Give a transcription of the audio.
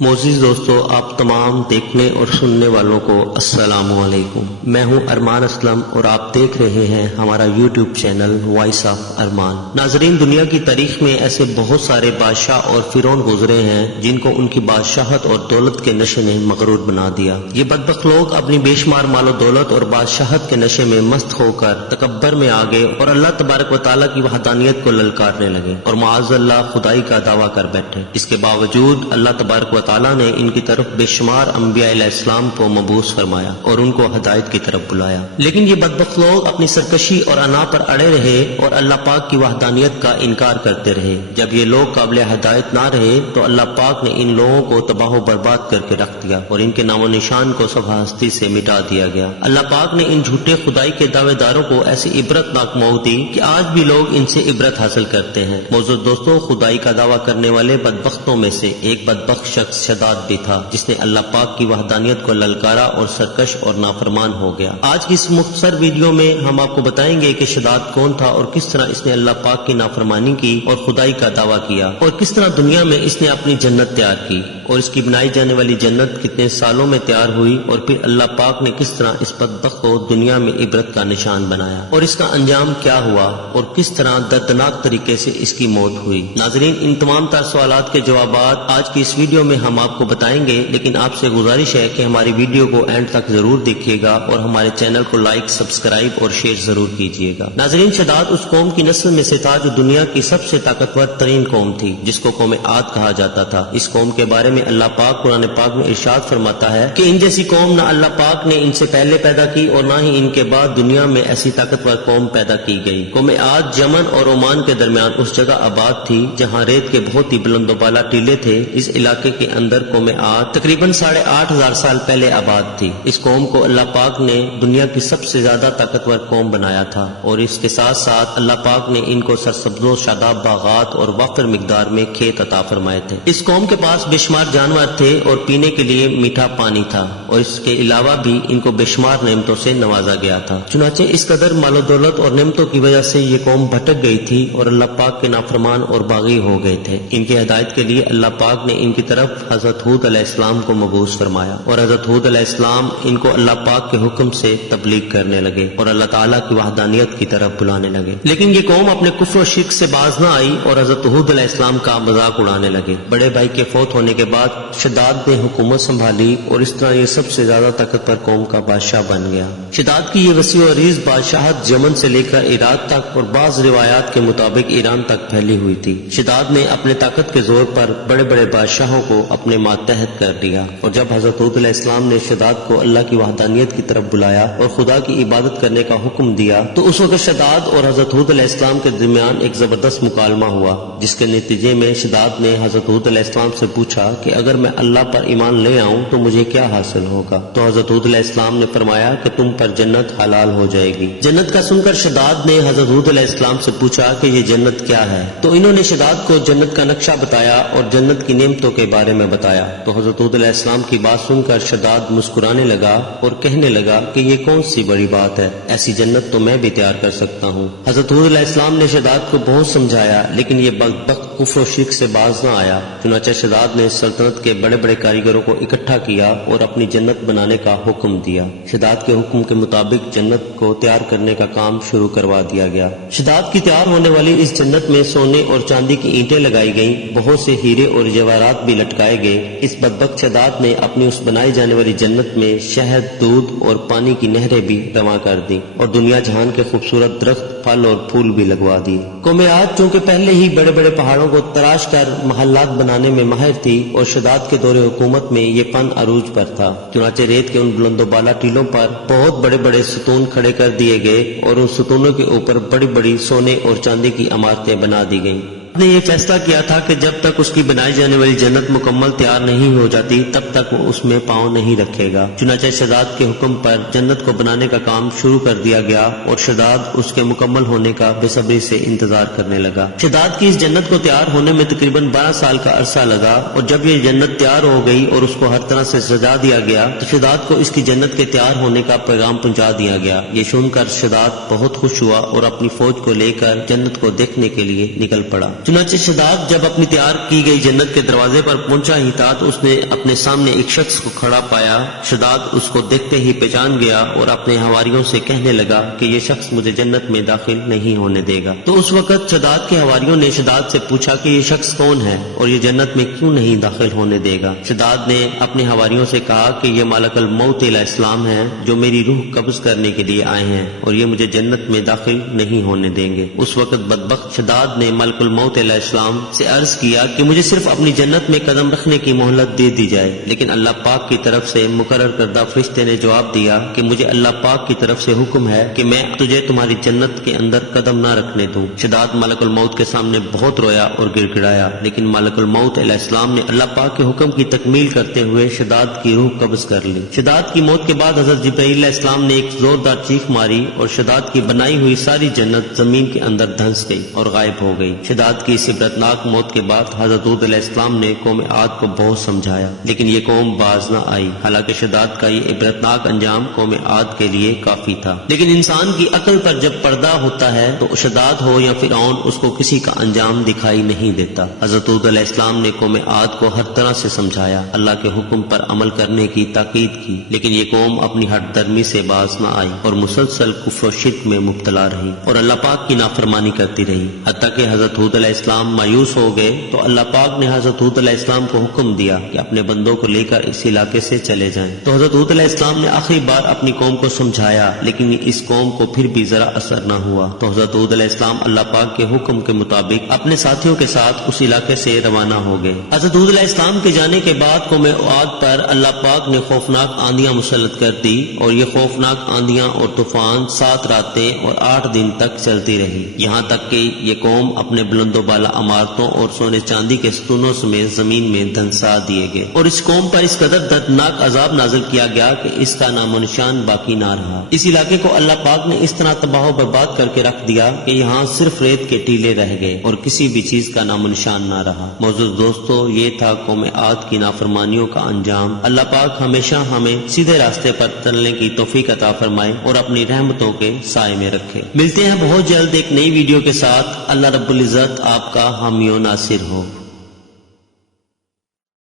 मोअज़्ज़िज़ दोस्तों, आप तमाम देखने और सुनने वालों को अस्सलाम वालेकुम। मैं हूं अरमान असलम और आप देख रहे हैं हमारा यूट्यूब चैनल वॉइस ऑफ अरमान। नाजरीन, दुनिया की तारीख में ऐसे बहुत सारे बादशाह और फिरौन गुजरे हैं जिनको उनकी बादशाहत और दौलत के नशे ने मगरूर बना दिया। ये बदबख्त लोग अपनी बेशुमार मालो दौलत और बादशाहत के नशे में मस्त होकर तकब्बर में आ गए और अल्लाह तबारक व तआला की वहदानियत को ललकारने लगे और माअज़ल्लाह खुदाई का दावा कर बैठे। इसके बावजूद अल्लाह तबारक व ताला ने इनकी तरफ बेशुमार अंबिया अलैहिस्सलाम को मबूस फरमाया और उनको हिदायत की तरफ बुलाया। लेकिन ये बदबख्त लोग अपनी सरकशी और अना पर अड़े रहे और अल्लाह पाक की वहदानियत का इनकार करते रहे। जब ये लोग काबिल हिदायत ना रहे तो अल्लाह पाक ने इन लोगों को तबाह बर्बाद करके रख दिया और इनके नामो निशान को सब हस्ती से मिटा दिया गया। अल्लाह पाक ने इन झूठे खुदाई के दावेदारों को ऐसी इबरतनाक मौत दी कि आज भी लोग इनसे इबरत हासिल करते हैं। मौजूद दोस्तों, खुदाई का दावा करने वाले बदबख्तों में से एक बदबख्त शख्स शदाद भी था जिसने अल्लाह पाक की वहदानियत को ललकारा और सरकश और नाफरमान हो गया। आज की इस मुख्तसर वीडियो में हम आपको बताएंगे कि शदाद कौन था और किस तरह इसने अल्लाह पाक की नाफरमानी की और खुदाई का दावा किया और किस तरह दुनिया में इसने अपनी जन्नत तैयार की और इसकी बनाई जाने वाली जन्नत कितने सालों में तैयार हुई और फिर अल्लाह पाक ने किस तरह इस बदबख्त को दुनिया में इबरत का निशान बनाया और इसका अंजाम क्या हुआ और किस तरह दर्दनाक तरीके से इसकी मौत हुई। नाजरीन, इन तमाम तर सवालात के जवाबात आज की इस वीडियो में हम आपको बताएंगे, लेकिन आपसे गुजारिश है कि हमारी वीडियो को एंड तक जरूर देखिएगा और हमारे चैनल को लाइक, सब्सक्राइब और शेयर जरूर कीजिएगा। नाजरीन, शदाद उस कौम की नस्ल में से था जो दुनिया की सबसे ताकतवर तरीन कौम थी, जिसको कौम आद कहा जाता था। इस कौम के बारे में अल्लाह पाक कुरान पाक में इरशाद फरमाता है कि इन जैसी कौम न अल्लाह पाक ने इनसे पहले पैदा की और न ही इनके बाद दुनिया में ऐसी ताकतवर कौम पैदा की गई। कौम आद यमन और ओमान के दरमियान उस जगह आबाद थी जहाँ रेत के बहुत ही बुलंदोबाला टीले थे। इस इलाके के अंदर कौम आद तकरीबन 8,500 साल पहले आबाद थी। इस कौम को अल्लाह पाक ने दुनिया की सबसे ज्यादा ताकतवर कौम बनाया था और इसके साथ साथ अल्लाह पाक ने इनको सरसब्ज़ो शादाब बागात और वाफिर मिकदार में खेत अता फरमाए थे। इस कौम के पास बेशुमार जानवर थे और पीने के लिए मीठा पानी था और इसके अलावा भी इनको बेशुमार नेमतों से नवाजा गया था। चुनाचे इस कदर मालो दौलत और नेमतों की वजह से ये कौम भटक गई थी और अल्लाह पाक के नाफरमान और बागी हो गए थे। इनकी हिदायत के लिए अल्लाह पाक ने इनकी तरफ हजरत हूद अलैहिस्सलाम को मबूस फरमाया और हजरत हूद अलैहिस्सलाम इनको अल्लाह पाक के हुक्म से तबलीग करने लगे और अल्लाह ताला की वहदानियत की तरफ बुलाने लगे। लेकिन ये कौम अपने कुफ्र और शिर्क से बाज न आई और हजरत हूद अलैहिस्सलाम का मजाक उड़ाने लगे। बड़े भाई के फौत होने के बाद शदाद ने हुकूमत संभाली और इस तरह ये सबसे ज्यादा ताकतवर कौम का बादशाह बन गया। शदाद की ये वसी और अरीज बादशाहत यमन से लेकर इराक तक और बाज रिवायात के मुताबिक ईरान तक फैली हुई थी। शदाद ने अपने ताकत के जोर पर बड़े बड़े बादशाहों को अपने मातहत कर दिया और जब हजरत हूद अलैहिस्सलाम ने शदाद को अल्लाह की वहदानियत की तरफ बुलाया और खुदा की इबादत करने का हुक्म दिया तो उस वक्त शदाद और हजरत हूद अलैहिस्सलाम के दरमियान एक जबरदस्त मुकालमा हुआ, जिसके नतीजे में शदाद ने हजरत हूद अलैहिस्सलाम से पूछा कि अगर मैं अल्लाह पर ईमान ले आऊं तो मुझे क्या हासिल होगा। तो हजरत हूद अलैहिस्सलाम ने फरमाया कि तुम पर जन्नत हलाल हो जाएगी। जन्नत का सुनकर शदाद ने हजरत हूद अलैहिस्सलाम से पूछा कि ये जन्नत क्या है। तो इन्होंने शदाद को जन्नत का नक्शा बताया और जन्नत की नेमतों के बारे में बताया। तो हजरत हूद अलैहिस्सलाम की बात सुनकर शदाद मुस्कुराने लगा और कहने लगा कि ये कौन सी बड़ी बात है, ऐसी जन्नत तो मैं भी तैयार कर सकता हूँ। हजरत हूद अलैहिस्सलाम ने शदाद को बहुत समझाया, लेकिन ये बदबख्त कुफ्र और शिर्क से बाज न आया। चुनाचे शदाद ने सल्तनत के बड़े बड़े कारीगरों को इकट्ठा किया और अपनी जन्नत बनाने का हुक्म दिया। शदाद के हुक्म के मुताबिक जन्नत को तैयार करने का काम शुरू करवा दिया गया। शदाद की तैयार होने वाली इस जन्नत में सोने और चांदी की ईंटें लगाई गईं, बहुत से हीरे और जवाहरात भी लटकाए गए। इस बदबख्त शदाद ने अपनी उस बनाई जाने वाली जन्नत में शहद, दूध और पानी की नहरें भी रवा कर दी और दुनिया जहान के खूबसूरत दरख्त, फल और फूल भी लगवा दिए। कौम आद चूंकि पहले ही बड़े बड़े पहाड़ों को तराश कर महल्लात बनाने में माहिर थी और शदाद के दौरे हुकूमत में ये फन अरूज पर था। चुनाचे रेत के उन बुलंदोबाला टीलों पर बहुत बड़े बड़े सतून खड़े कर दिए गए और उन सतूनों के ऊपर बड़ी बड़ी सोने और चांदी की इमारतें बना दी गईं। ने ये फैसला किया था कि जब तक उसकी बनाई जाने वाली जन्नत मुकम्मल तैयार नहीं हो जाती तब तक वो उसमें पांव नहीं रखेगा। चुनाचे शदाद के हुक्म पर जन्नत को बनाने का काम शुरू कर दिया गया और शदाद उसके मुकम्मल होने का बेसब्री से इंतजार करने लगा। शदाद की इस जन्नत को तैयार होने में तकरीबन 12 साल का अरसा लगा और जब ये जन्नत तैयार हो गई और उसको हर तरह से सजा दिया गया तो शदाद को इसकी जन्नत के तैयार होने का पैगाम पहुंचा दिया गया। ये सुनकर शदाद बहुत खुश हुआ और अपनी फौज को लेकर जन्नत को देखने के लिए निकल पड़ा। چنانچہ شداد جب اپنی تیار کی گئی جنت کے دروازے پر پہنچا ہی تھا تو اس نے اپنے سامنے ایک شخص کو کھڑا پایا۔ شداد اس کو دیکھتے ہی پہچان گیا اور اپنے حواریوں سے کہنے لگا کہ یہ شخص مجھے جنت میں داخل نہیں ہونے دے گا۔ تو اس وقت شداد کے حواریوں نے شداد سے پوچھا کہ یہ شخص کون ہے اور یہ جنت میں کیوں نہیں داخل ہونے دے گا؟ شداد نے اپنے حواریوں سے کہا کہ یہ ملک الموت علیہ السلام ہے جو میری روح قبض کرنے کے لیے آئے ہیں اور یہ مجھے جنت میں داخل نہیں ہونے دیں گے۔ اس وقت بدبخت شداد نے ملک الموت علیہ السلام سے عرض کیا کہ مجھے صرف اپنی جنت میں قدم رکھنے کی مہلت دے دی جائے، لیکن اللہ پاک کی طرف سے مقرر کردہ فرشتے نے جواب دیا کہ مجھے اللہ پاک کی طرف سے حکم ہے کہ میں تجھے تمہاری جنت کے اندر قدم نہ رکھنے دوں۔ شداد ملک الموت کے سامنے بہت رویا اور گڑ گڑایا، لیکن ملک الموت علیہ السلام نے اللہ پاک کے حکم کی تکمیل کرتے ہوئے شداد کی روح قبض کر لی۔ شداد کی موت کے بعد حضرت جبرائیل علیہ السلام نے ایک زوردار چیخ ماری اور شداد کی بنائی ہوئی ساری جنت زمین کے اندر دھنس گئی اور غائب ہو گئی۔ شداد کی اس عبرتناک موت کے بعد حضرت ہود علیہ السلام نے قوم عاد کو بہت سمجھایا، لیکن یہ قوم باز نہ آئی، حالانکہ شداد کا یہ عبرتناک انجام قوم عاد کے لیے کافی تھا۔ لیکن انسان کی عقل پر جب پردہ ہوتا ہے تو شداد ہو یا فرعون اس کو کسی کا انجام دکھائی نہیں دیتا۔ حضرت ہود علیہ السلام نے قوم عاد کو ہر طرح سے سمجھایا، اللہ کے حکم پر عمل کرنے کی تاکید کی، لیکن یہ قوم اپنی ہٹ درمی سے باز نہ آئی اور مسلسل کفر و شرک میں مبتلا رہی اور اللہ پاک کی نافرمانی کرتی رہی، حتیٰ کہ حضرت ہود علیہ السلام مایوس ہو گئے تو اللہ پاک نے حضرت ہود علیہ السلام کو حکم دیا کہ اپنے بندوں کو لے کر اس علاقے سے چلے جائیں۔ تو حضرت ہود علیہ السلام نے آخری بار اپنی قوم کو سمجھایا، لیکن اس قوم کو پھر بھی ذرا اثر نہ ہوا، تو حضرت ہود علیہ السلام اللہ پاک کے حکم کے مطابق اپنے ساتھیوں کے ساتھ اس علاقے سے روانہ ہو گئے۔ حضرت ہود علیہ السلام کے جانے کے بعد قوم عاد پر اللہ پاک نے خوفناک آندیاں مسلط کر دی، اور یہ خوفناک آندیاں اور طوفان 7 راتیں اور 8 دن تک چلتی رہی، یہاں تک کہ یہ قوم اپنے بلند و بالا عمارتوں اور سونے چاندی کے ستونوں سمیت زمین میں دھنسا دیے گئے، اور اس قوم پر اس قدر دردناک عذاب نازل کیا گیا کہ اس کا نام و نشان باقی نہ رہا۔ اس علاقے کو اللہ پاک نے اس طرح تباہ و برباد کر کے رکھ دیا کہ یہاں صرف ریت کے ٹیلے رہ گئے اور کسی بھی چیز کا نام و نشان نہ رہا۔ معزز دوستو، یہ تھا قوم عاد کی نافرمانیوں کا انجام۔ اللہ پاک ہمیشہ ہمیں سیدھے راستے پر چلنے کی توفیق عطا فرمائے اور اپنی رحمتوں کے سائے میں رکھے۔ ملتے ہیں بہت جلد ایک نئی ویڈیو کے ساتھ۔ اللہ رب العزت آپ کا حامی و ناصر ہو۔